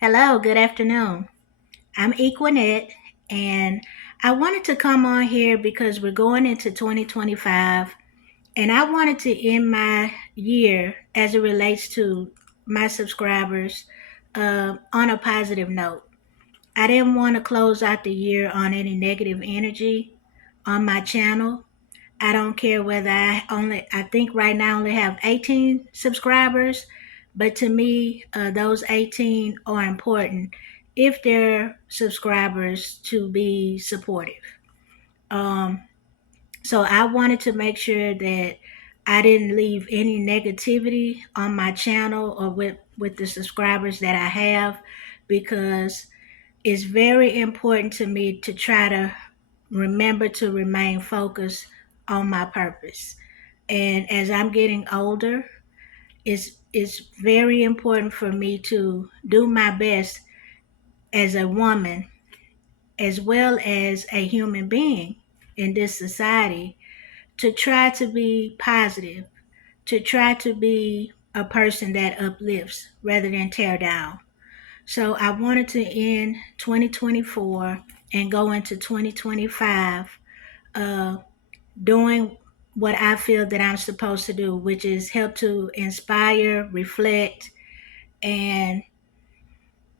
Hello, good afternoon. I'm Equinette, and I wanted to come on here because we're going into 2025, and I wanted to end my year as it relates to my subscribers on a positive note. I didn't want to close out the year on any negative energy on my channel. I don't care whether I think right now I only have 18 subscribers, but to me, those 18 are important if they're subscribers to be supportive. Um, so I wanted to make sure that I didn't leave any negativity on my channel or with the subscribers that I have because it's very important to me to try to remember to remain focused on my purpose. And as I'm getting older, it's very important for me to do my best as a woman as well as a human being in this society to try to be positive, to try to be a person that uplifts rather than tear down. So I wanted to end 2024 and go into 2025 uh, doing what I feel that I'm supposed to do, which is help to inspire, reflect, and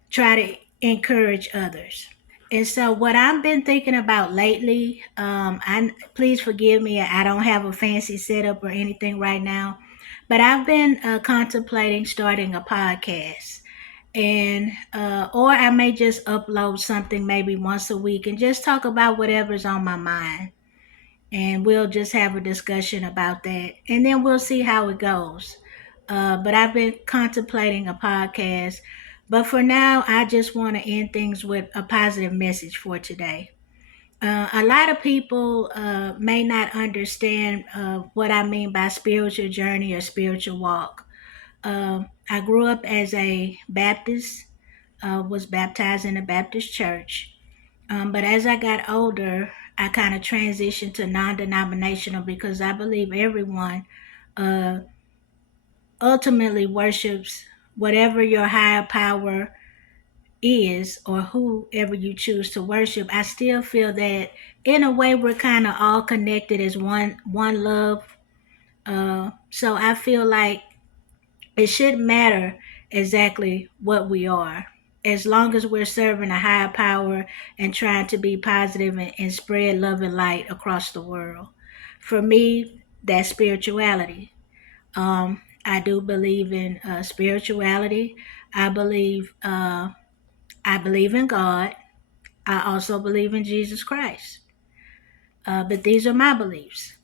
try to encourage others. And so, what I've been thinking about lately, I please forgive me, I don't have a fancy setup or anything right now, but I've been contemplating starting a podcast, and or I may just upload something maybe once a week and just talk about whatever's on my mind, and we'll just have a discussion about that, and then we'll see how it goes. But I've been contemplating a podcast. But for now, I just want to end things with a positive message for today. A lot of people may not understand what I mean by spiritual journey or spiritual walk. I grew up as a Baptist, was baptized in a Baptist church. But as I got older, I kind of transitioned to non denominational because I believe everyone uh, ultimately worships whatever your higher power is or whoever you choose to worship. I still feel that in a way we're kind of all connected as one love. So I feel like it shouldn't matter exactly what we are, as long as we're serving a higher power and trying to be positive and spread love and light across the world. For me, that's spirituality. I do believe in spirituality. I believe I believe in God. I also believe in Jesus Christ. But these are my beliefs.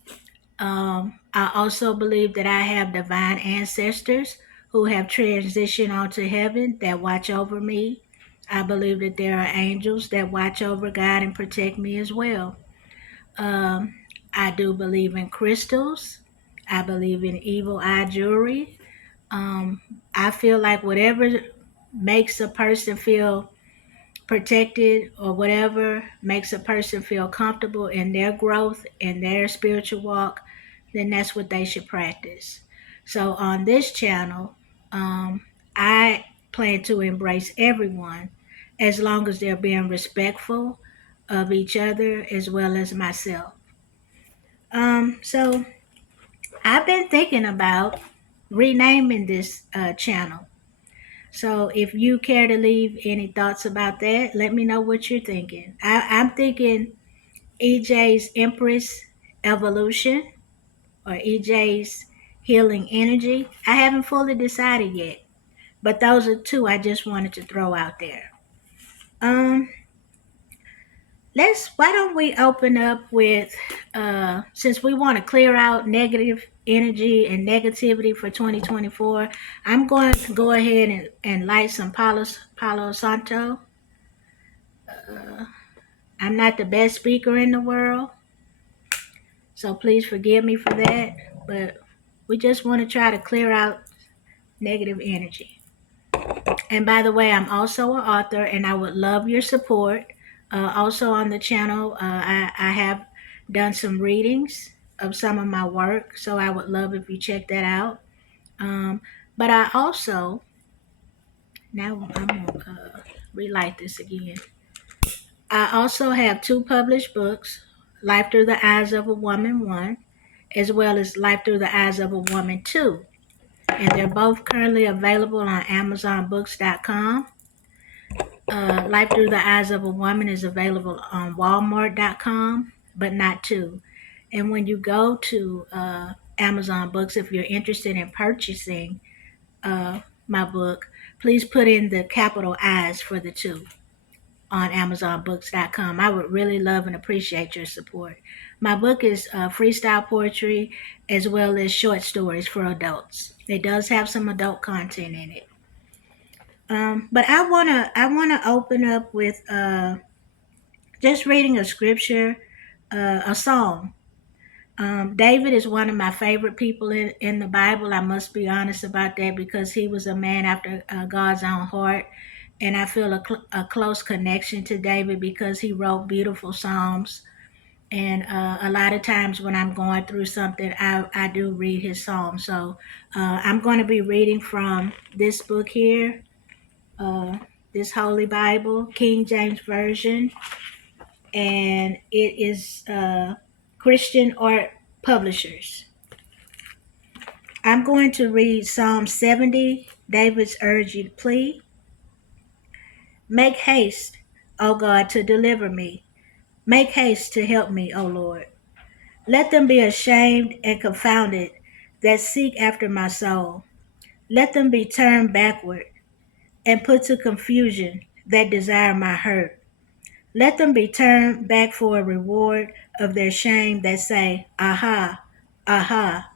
I also believe that I have divine ancestors who have transitioned onto heaven that watch over me. I believe that there are angels that watch over God and protect me as well. Um, I do believe in crystals. I believe in evil eye jewelry. I feel like whatever makes a person feel protected or whatever makes a person feel comfortable in their growth in their spiritual walk, then that's what they should practice. So on this channel, I plan to embrace everyone as long as they're being respectful of each other as well as myself. So I've been thinking about renaming this channel. So if you care to leave any thoughts about that, let me know what you're thinking. I'm thinking EJ's Empress Evolution or EJ's Healing Energy. I haven't fully decided yet, but those are two I just wanted to throw out there. Um, why don't we open up with since we want to clear out negative energy and negativity for 2024, I'm going to go ahead and light some Palo Santo. I'm not the best speaker in the world, so please forgive me for that. But we just want to try to clear out negative energy. And by the way, I'm also an author, and I would love your support. Also on the channel, I have done some readings of some of my work, so I would love if you check that out. Um, but I also Now I'm going to relight this again. I also have two published books, Life Through the Eyes of a Woman 1, as well as Life Through the Eyes of a Woman 2. And they're both currently available on AmazonBooks.com. Life Through the Eyes of a Woman is available on Walmart.com, but not two. And when you go to Amazon Books, if you're interested in purchasing my book, please put in the capital I's for the two on AmazonBooks.com. I would really love and appreciate your support. My book is freestyle poetry as well as short stories for adults. It does have some adult content in it. But I wanna open up with just reading a scripture, a song. David is one of my favorite people in the Bible. I must be honest about that because he was a man after God's own heart. And I feel a close connection to David because he wrote beautiful psalms. And a lot of times when I'm going through something, I do read his psalm. So I'm going to be reading from this book here, uh, this Holy Bible, King James Version. And it is Christian Art Publishers. I'm going to read Psalm 70, David's urgent plea. Make haste, O God, to deliver me. Make haste to help me, O Lord. Let them be ashamed and confounded that seek after my soul. Let them be turned backward and put to confusion that desire my hurt. Let them be turned back for a reward of their shame that say, Aha, aha.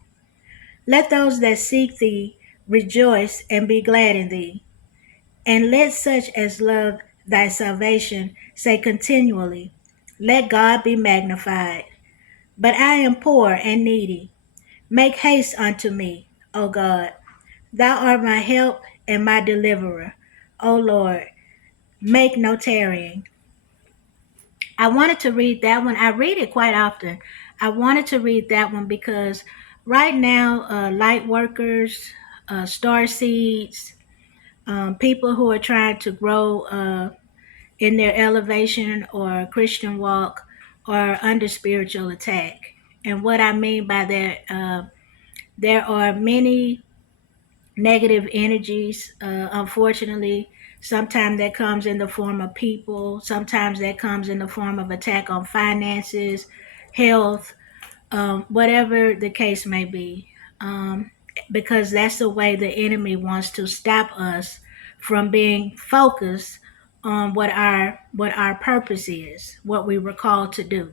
Let those that seek thee rejoice and be glad in thee. And let such as love thy salvation say continually, Let God be magnified. But I am poor and needy. Make haste unto me, O God. Thou art my help and my deliverer. O Lord, make no tarrying. I wanted to read that one. I read it quite often. I wanted to read that one because right now, light workers, star seeds, people who are trying to grow in their elevation or Christian walk are under spiritual attack. And what I mean by that, there are many negative energies. Unfortunately, sometimes that comes in the form of people, sometimes that comes in the form of attack on finances, health, whatever the case may be. Um, because that's the way the enemy wants to stop us from being focused on what our purpose is, what we were called to do.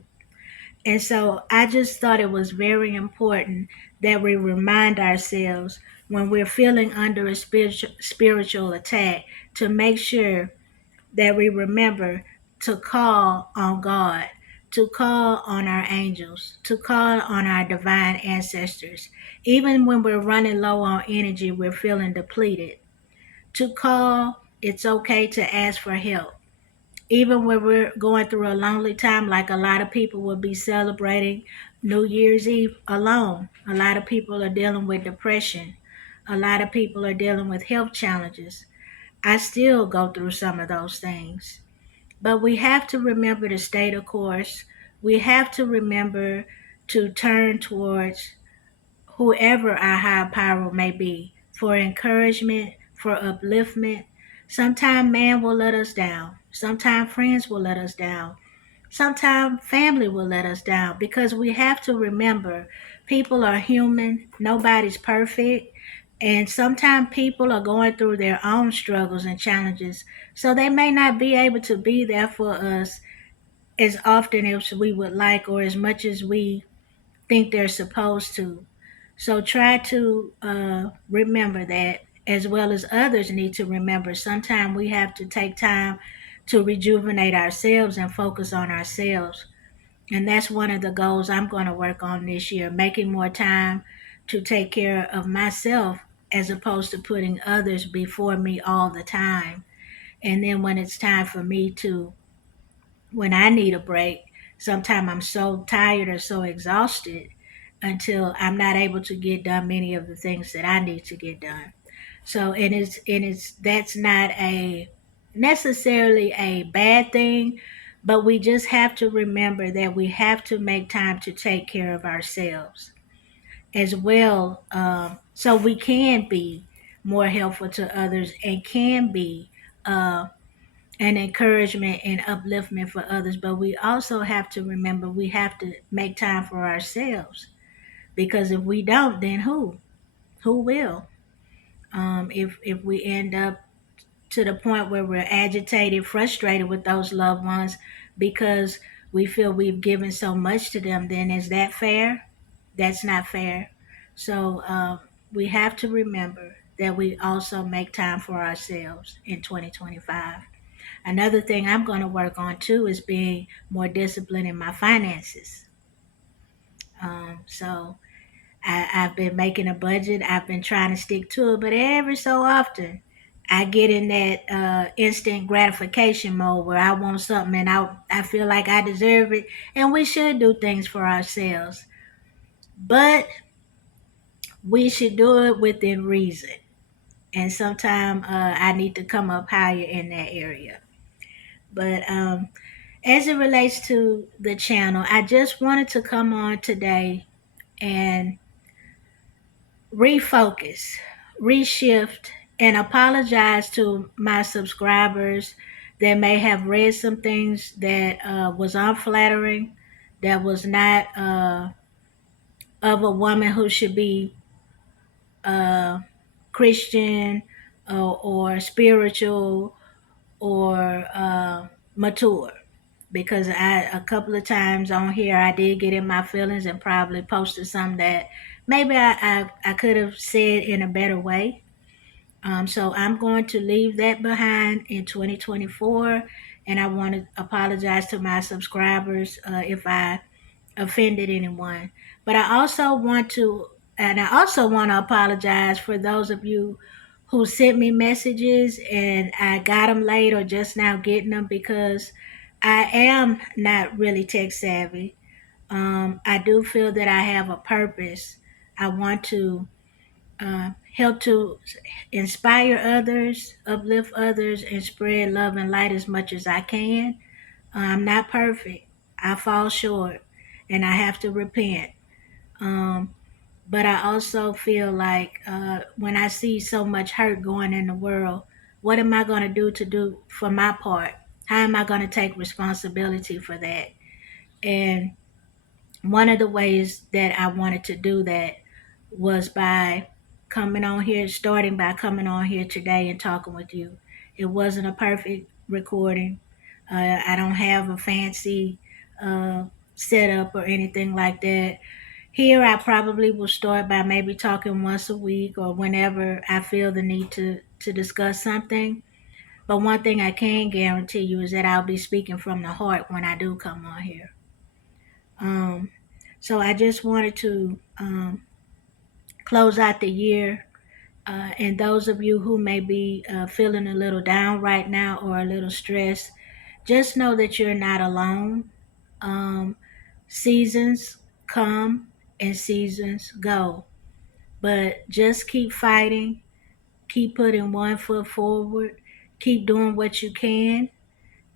And so I just thought it was very important that we remind ourselves when we're feeling under a spiritual attack to make sure that we remember to call on God, to call on our angels, to call on our divine ancestors. Even when we're running low on energy, we're feeling depleted. To call, it's okay to ask for help even when we're going through a lonely time, like a lot of people will be celebrating New Year's Eve alone. A lot of people are dealing with depression. A lot of people are dealing with health challenges. I still go through some of those things. But we have to remember to stay the course. We have to remember to turn towards whoever our higher power may be for encouragement, for upliftment. Sometimes man will let us down. Sometimes friends will let us down. Sometimes family will let us down because we have to remember people are human, nobody's perfect, and sometimes people are going through their own struggles and challenges. So they may not be able to be there for us as often as we would like or as much as we think they're supposed to. So try to remember that, as well as others need to remember. Sometimes we have to take time to rejuvenate ourselves and focus on ourselves. And that's one of the goals I'm going to work on this year, making more time to take care of myself as opposed to putting others before me all the time. And then when it's time for me to, when I need a break, sometimes I'm so tired or so exhausted until I'm not able to get done many of the things that I need to get done. So and it's that's not a necessarily a bad thing, but we just have to remember that we have to make time to take care of ourselves as well, so we can be more helpful to others and can be uh, an encouragement and upliftment for others. But we also have to remember we have to make time for ourselves, because if we don't, then who will? If we end up to the point where we're agitated, frustrated with those loved ones because we feel we've given so much to them, then is that fair? That's not fair. So we have to remember that we also make time for ourselves in 2025. Another thing I'm going to work on too is being more disciplined in my finances. So I've been making a budget. I've been trying to stick to it, but every so often, I get in that instant gratification mode where I want something and I feel like I deserve it, and we should do things for ourselves, but we should do it within reason. And sometimes I need to come up higher in that area. But as it relates to the channel, I just wanted to come on today and refocus, reshift, and apologize to my subscribers that may have read some things that was unflattering, that was not of a woman who should be uh, Christian or spiritual or mature. Because a couple of times on here I did get in my feelings and probably posted something that maybe I could have said in a better way. So I'm going to leave that behind in 2024, and I want to apologize to my subscribers if I offended anyone. But I also want to apologize for those of you who sent me messages and I got them late or just now getting them, because I am not really tech savvy. I do feel that I have a purpose. I want to help to inspire others, uplift others, and spread love and light as much as I can. I'm not perfect. I fall short and I have to repent. Um, but I also feel like when I see so much hurt going in the world, what am I going to do for my part? How am I going to take responsibility for that? And one of the ways that I wanted to do that was by starting by coming on here today and talking with you. It wasn't a perfect recording. I don't have a fancy uh, setup or anything like that. Here, I probably will start by maybe talking once a week or whenever I feel the need to discuss something. But one thing I can guarantee you is that I'll be speaking from the heart when I do come on here. Um, so I just wanted to close out the year. And those of you who may be feeling a little down right now or a little stressed, just know that you're not alone. Um, Seasons come and seasons go, but just keep fighting, keep putting one foot forward, keep doing what you can,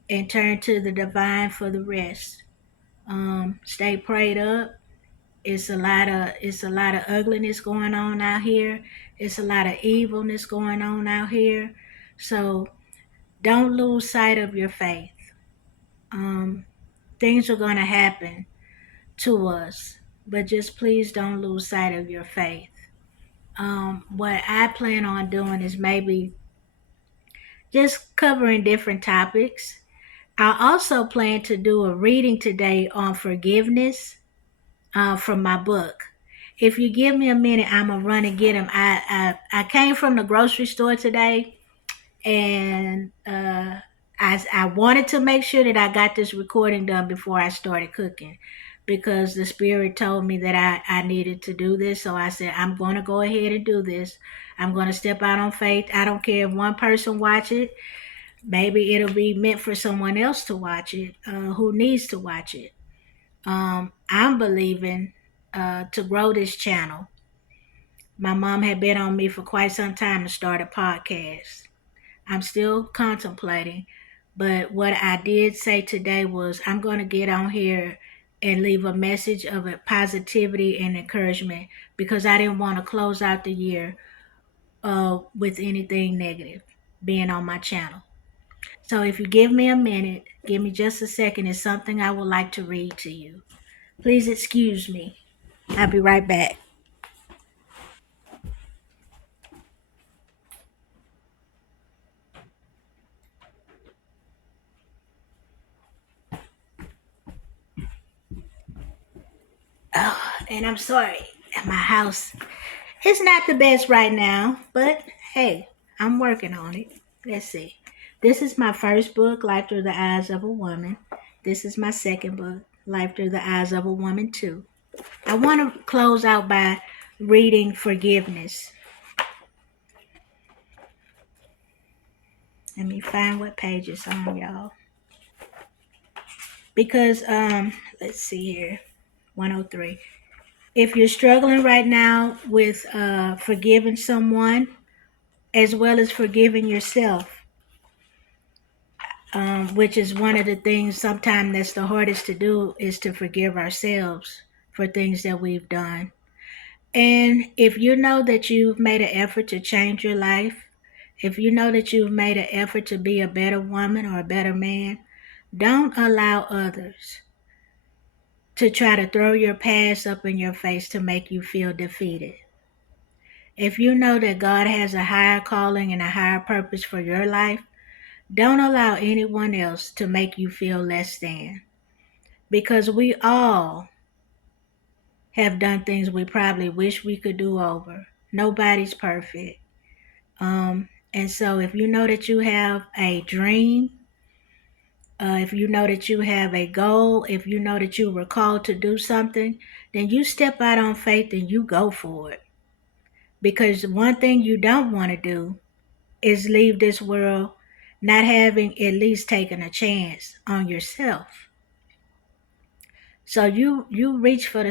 and turn to the divine for the rest. Stay prayed up. It's a lot of ugliness going on out here. It's a lot of evilness going on out here. So don't lose sight of your faith. Um, Things are going to happen to us, but just please don't lose sight of your faith. What I plan on doing is maybe just covering different topics. I also plan to do a reading today on forgiveness from my book. If you give me a minute, I'm gonna run and get them. I came from the grocery store today, and I wanted to make sure that I got this recording done before I started cooking, because the spirit told me that I needed to do this. So I said I'm going to go ahead and do this. I'm going to step out on faith. I don't care if one person watch it. Maybe it'll be meant for someone else to watch it who needs to watch it. I'm believing to grow this channel My mom had been on me for quite some time to start a podcast. I'm still contemplating, but what I did say today was I'm going to get on here and leave a message of positivity and encouragement because I didn't want to close out the year with anything negative being on my channel. So if you give me a minute, give me just a second, it's something I would like to read to you. Please excuse me. I'll be right back. Oh, and I'm sorry. My house is not the best right now, but hey, I'm working on it. Let's see. This is my first book, Life Through the Eyes of a Woman. This is my second book, Life Through the Eyes of a Woman 2. I want to close out by reading Forgiveness. Let me find what page it's on, y'all. Because let's see here. 103. If you're struggling right now with forgiving someone as well as forgiving yourself, which is one of the things sometimes that's the hardest to do, is to forgive ourselves for things that we've done. And if you know that you've made an effort to change your life, if you know that you've made an effort to be a better woman or a better man, don't allow others to try to throw your past up in your face to make you feel defeated. If you know that God has a higher calling and a higher purpose for your life, don't allow anyone else to make you feel less than. Because we all have done things we probably wish we could do over. Nobody's perfect. And so if you know that you have a dream, if you know that you have a goal, if you know that you were called to do something, then you step out on faith and you go for it. Because one thing you don't want to do is leave this world not having at least taken a chance on yourself. So you reach for the